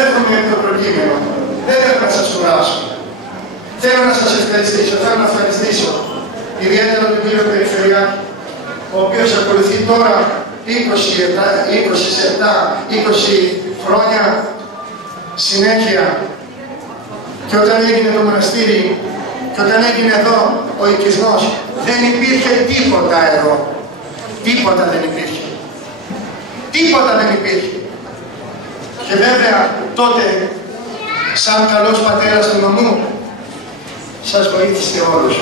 Έρχομαι με το προκείμενο. Δεν θέλω να σας κουράσω. Θέλω να σας ευχαριστήσω. Θέλω να ευχαριστήσω ιδιαίτερα τον κύριο Περιφερειάρχη, ο οποίος ακολουθεί τώρα 20 χρόνια συνέχεια, και όταν έγινε το μοναστήρι και όταν έγινε εδώ ο οικισμός, δεν υπήρχε τίποτα εδώ. Τίποτα δεν υπήρχε. Τίποτα δεν υπήρχε. Και βέβαια τότε, σαν καλός πατέρας του νομού, σας βοήθησε όλους.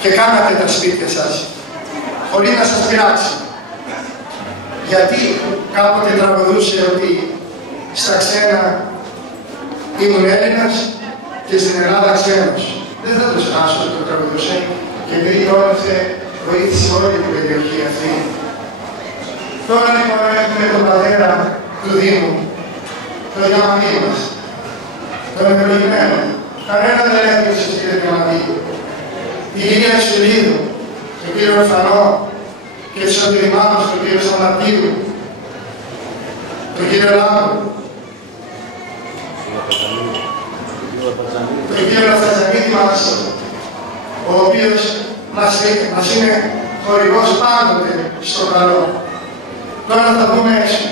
Και κάνατε τα σπίτια σας, χωρίς να σας πειράξει. Γιατί κάποτε τραγουδούσε ότι στα ξένα ήμουν Έλληνας και στην Ελλάδα ξένος. Δεν θα το χάσω ότι το τραγουδούσε, και επειδή το όρθε, βοήθησε όλη την περιοχή αυτή. Τώρα λοιπόν έχουμε τον πατέρα του Δήμου, τον Διαμαντή μας, τον ευλογημένο. Κανένα δεν έδωσε στον κύριο Διαμαντή. Την κυρία Σουλίδου, τον κύριο Ορφανό και τους αντιδημάτους, τον κύριο Σταματίου, τον κύριο Λάμπο, τον κύριο Λαφταζανίδη μας, ο οποίος μας είναι χορηγός πάντοτε στο καλό. Τώρα θα πούμε έξω.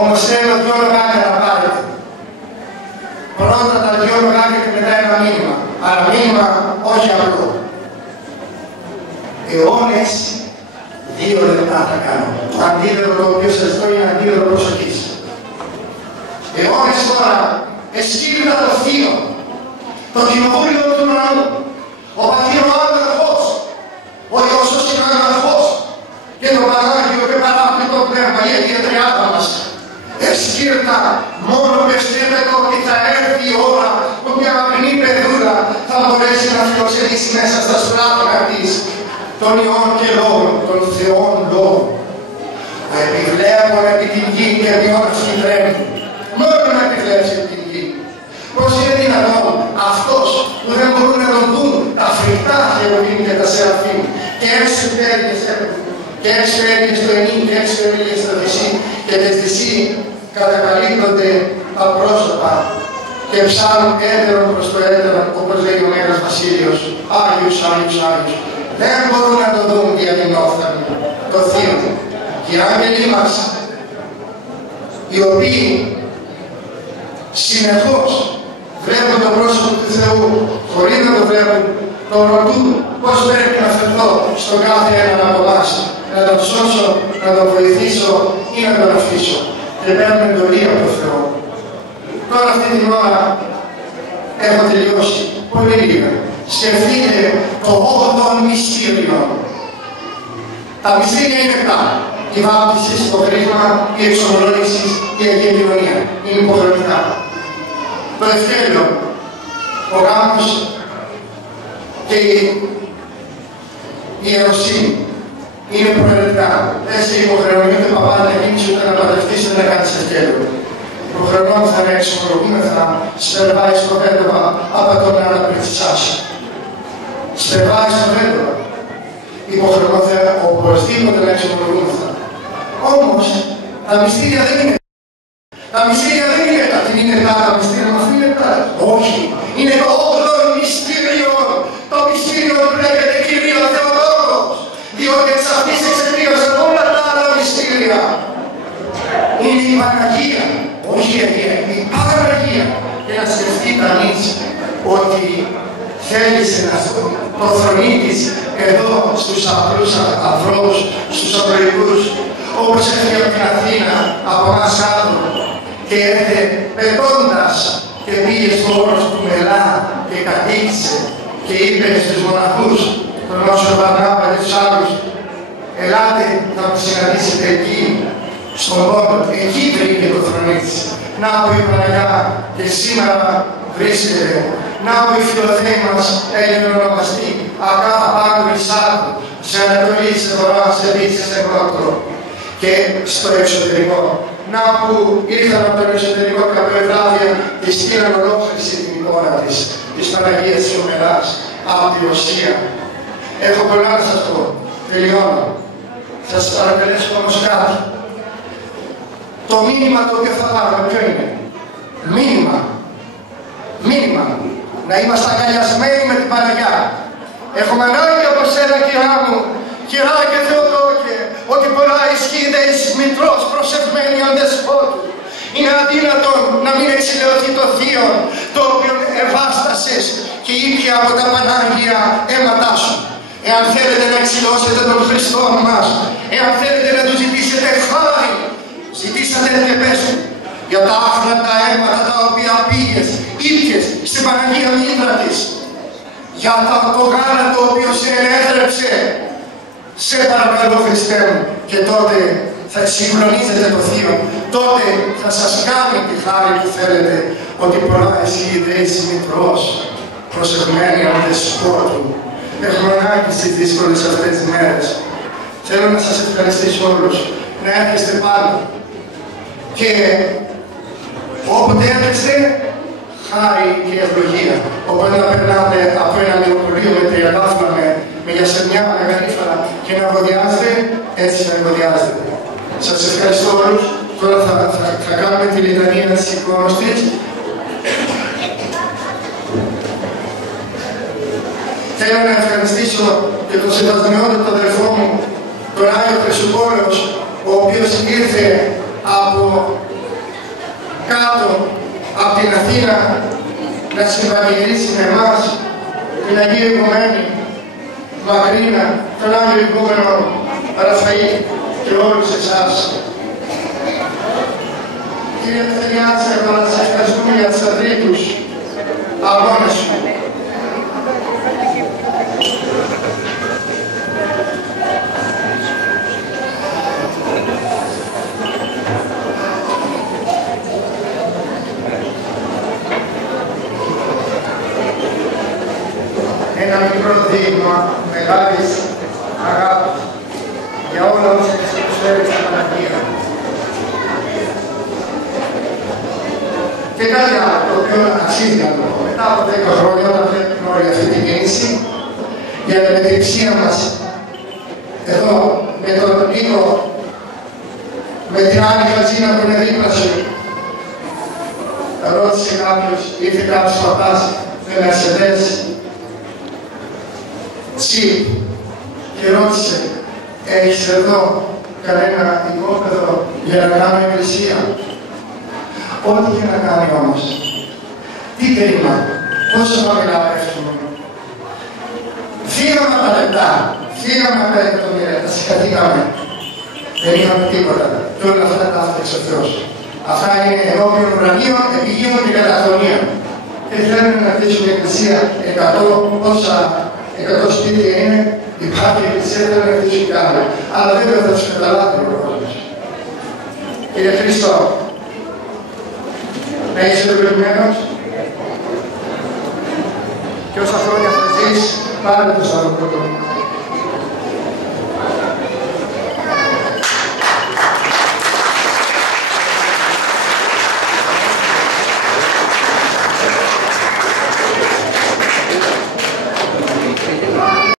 Όμως θέλω δυο λογάκια να πάρετε. Πρώτα τα δυο λογάκια και μετά ένα μήνυμα. Αλλά μήνυμα όχι απλό. Αιώνες, 2 λεπτά θα κάνω. Το αντίδωρο το οποίο σας δω είναι αντίδωρο προσοχής. Αιώνες τώρα, εσκύβητα το θείο, το κοινοβούλιο του ναού, ο πατήρ ο αδερφός, ο Ιωσός και ο αδερφός, και το Πανάγιο και παράπλητο πνεύμα, η Αγία Τριάδα μας. Εσκύρτα, μόνο πιστεύετε ότι θα έρθει η ώρα που μια απλή παιδούλα θα μπορέσει να φιλοξενήσει μέσα στα σπλάχνα της των ιών και λόγων, των Θεών λόγων. Να επιβλέπουν επί την γη και μειών στην τρέμη. Μόνο να επιβλέψει επί την γη. Πώς είναι δυνατόν αυτός που δεν μπορούν να τον δουν τα φρικτά χερουβίμ και τα σεραφείμ, και 6 πτέρυγες έχουν, και 6 πτέρυγες στο ενήν και 6 πτέρυγες στο δυσί, και τις δυσί κατακαλύπτονται τα πρόσωπα και ψάνουν έτερον προς το έτερον, όπως λέει ο Μέγας Βασίλειος, Άγιος, Άγιος, Άγιος. Δεν μπορούν να το δουν διαδεινόφθανοι, το θείο. Και οι άγγελοι μας, οι οποίοι συνεχώς βλέπουν το πρόσωπο του Θεού, χωρίς να το βλέπουν, τον ρωτούν πώς πρέπει να φερθώ στον κάθε έναν από εμάς, να τον σώσω, να τον βοηθήσω ή να τον αφήσω. Και παίρνουν εντολή από τον Θεό. Τώρα αυτή την ώρα έχω τελειώσει. Πολύ λίγα. Σκεφτείτε το 8ο μυστήριο. Τα μυστήρια είναι 7. Η βάπτιση, το χρήσμα, η εξομολόγηση, η Αγία Κοινωνία. Είναι υποχρεωτικά. Το ευκαιρίο, ο γάμος και η ιεροσύνη είναι προαιρετικά. Έτσι υποχρεώνεται παπά να γίνεις ούτε να παντρευτείς ούτε να κάνεις ευκαιρίο. Υποχρεωνόμεθα να εξομολογούμεθα σπερβάει στο πέντοβα από τον άλλα πριτσάς. Σπερβάει στο πέντοβα. Υποχρεωνόμεθα οπωσδήποτε να εξομολογούμεθα. Όμως, τα μυστήρια δεν είναι. Τα μυστήρια δεν είναι τα. Δεν είναι τα μυστήρια μας, είναι τα. Όχι. Είναι το 8ο μυστήριο. Το μυστήριο που λέγεται Κυρία Θεοτόκος. Διότι εξ αυτής εξαιτίασαν όλα τα άλλα μυστήρια. Είναι η Παναγία. Όχι η Αγία, η Παναγία. Και να σκεφτεί κανείς ότι θέλησε να προθρονεί της εδώ στους απλούς ανθρώπους, στους απλοϊκούς, όπως έφυγε από την Αθήνα, από εμάς κάτω, και έρθε πετώντας και πήγε στο όρος του Μελά και κατήχησε και είπε στους μοναχούς, τον Όσιο Βαρνάβα και τους άλλους, ελάτε να μου συναντήσετε εκεί, στον πόντο, εκεί βρήκε το θρονί της. Να που η Παναγιά και σήμερα βρίσκεται. Να που η Φιλοθέη μας έγινε ονομαστή ακάθα πάνω Ισάκου, σε Ανατολή, σε Βορρά, σε Δύση, σε Νότο και στο εξωτερικό. Να που ήρθαν από το εξωτερικό καπελάδια και στείλαν ολόκληρη την εικόνα της, της Παναγίας της Ομεράς, από τη Οσία. Έχω πολλά να σας πω. Τελειώνω. Θα σας παρακαλέσω όμως κάτι. Το μήνυμα το οποίο θα πάρουμε ποιο είναι? Μήνυμα. Να είμαστε αγκαλιασμένοι με την Παναγιά. Έχουμε ανάγκη από σένα, κυρά μου, κυρά και Θεοτόκε, ότι πολλά ισχύεται εις μητρός προσευμένη αν δεσπότου. Είναι αδύνατον να μην εξηλαιωθεί το θείο, το οποίο ευάστασες και ήπια από τα Πανάγια αίματά σου. Εάν θέλετε να εξηλαιώσετε τον Χριστό μας, εάν θέλετε να του ζητήσετε χάρη, ζητήσατε και πες του για τα άφρατα αίματα τα οποία πήγες, ήπιες στην Παναγία Μήτρα της, για το γάλα το οποίο σε ενέθρεψε. Σε παρακαλώ, Χριστέ μου, και τότε θα συγχρονίζετε το θείο, τότε θα σας κάνει τη χάρη που θέλετε, ότι πολλά ισχύει εις μητρός προσεγμένη από δεσπότου. Έχουμε ανάγκη στις δύσκολες αυτές τις μέρες. Θέλω να σας ευχαριστήσω όλους, να έρχεστε πάλι. Και όποτε έρχεστε, χάρη και ευλογία. Οπότε να περνάτε από ένα λεωφορείο με τριαντάφυλλα με γιασεμιά, με γαρίφαλα και να ευωδιάζετε, έτσι να ευωδιάζετε. Σας ευχαριστώ όλους. Τώρα θα κάνουμε τη λιτανία της εικόνας της. Θέλω να ευχαριστήσω και τον σεβασμιότατο αδελφό μου, τον Άγιο Χρυσοπόλεος, ο οποίος ήρθε από κάτω, από την Αθήνα, να συμβαγγελίσει με εμάς την Αγία Οικουμένη Μακρίνα, τον Άγιο Οικούμενο Ραφαήλ και όλους εσάς. Κύριε Θελιάτσα, εγώ να σας ευχαριστούμε για τους αδρίκους αγώνες σου. Ένα μικρό δείγμα μεγάλης αγάπης για όλα όσα της προσφέρει στην Παναγία. Και κάτι άλλο, το οποίο αξίζει να το πω. Μετά από 10 χρόνια, όταν βλέπουμε όλη αυτή την κίνηση, για την μετρηψία μας, εδώ, με τον Νίκο, με την άλλη Χατζίνα που είναι δίπλα σου, ρώτησε κάποιος, ήρθε κάποιος παπάς με Mercedes Jeep και ρώτησε, έχεις εδώ κανένα οικόπεδο για να κάνω εκκλησία? Ό,τι και να κάνει όμως. Τι κρίμα, πόσο χαμηλά πέφτουμε. Φύγαμε από τα λεπτά, φύγαμε από τα εκατομμύρια, τα συγχαθήκαμε. Δεν είχαμε τίποτα. Και όλα αυτά τα άφηξε ο Θεός. Αυτά είναι ενώπιον ουρανίων, επιγείων και καταφωνίων. Και θέλουμε να χτίσουμε εκκλησία 100 σπίτια είναι, υπάρχει εκκλησία, δεν είναι χτίσουν κι άλλο. Αλλά βέβαια θα τους καταλάβει ο κόσμος. Κύριε Χριστό, να είσαι ευλογημένος και όσα χρόνια θα ζεις, πάρε το Σαββατοκύριακο.